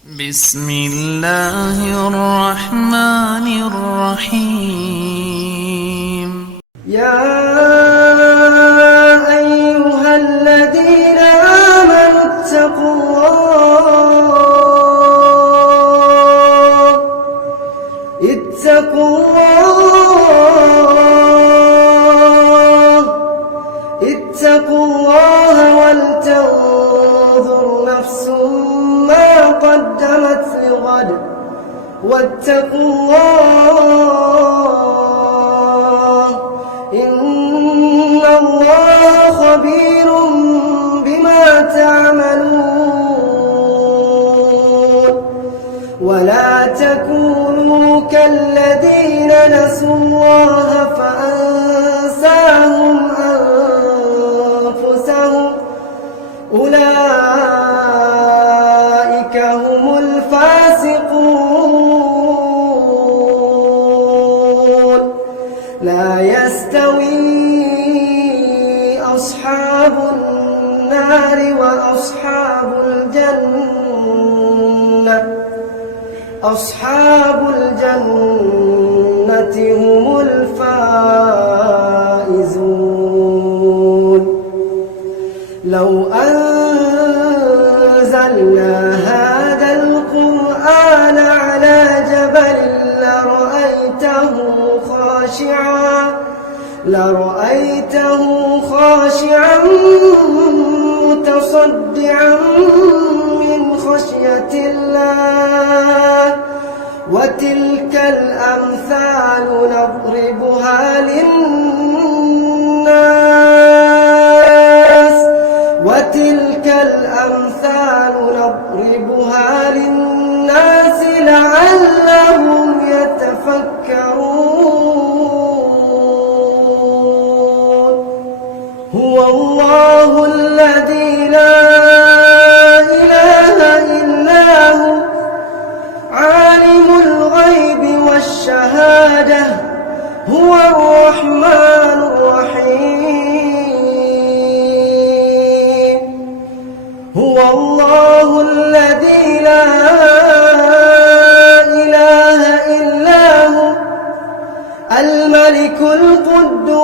بسم الله الرحمن الرحيم. يا أيها الذين آمنوا اتقوا الله ولتنظر نفس ما قدمت لغد واتقوا الله إن الله خبير بما تعملون. ولا تكونوا كالذين نسوا الله فأنساهم أنفسهم أولئك هم الفاسقون. لا يستوي أصحاب النار وأصحاب الجنة هم الفائزون. لو أنزلنا هذا القرآن على جبل لرأيته خاشعا متصدعا من خشية الله. وتلك الأمثال نضربها للناس لعلهم يتفكرون. هو الله الذي لا إله إلا هو عالم الغيب والشهادة هو الرحمن الرحيم. هو الله الذي لا إله إلا هو الملك القدوس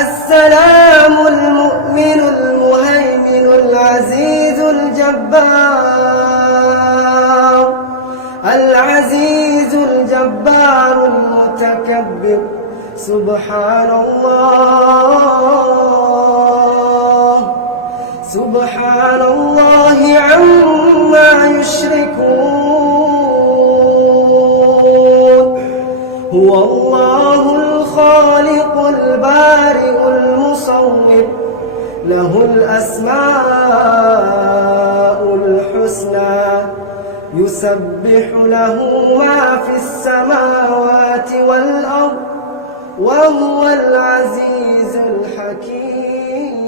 السلام المؤمن المهيمن العزيز الجبار المتكبر. سبحان الله عما يشركون. هو الله الخالق البارئ المصور له الأسماء الحسنى يسبح له ما في السماوات والأرض وهو العزيز الحكيم.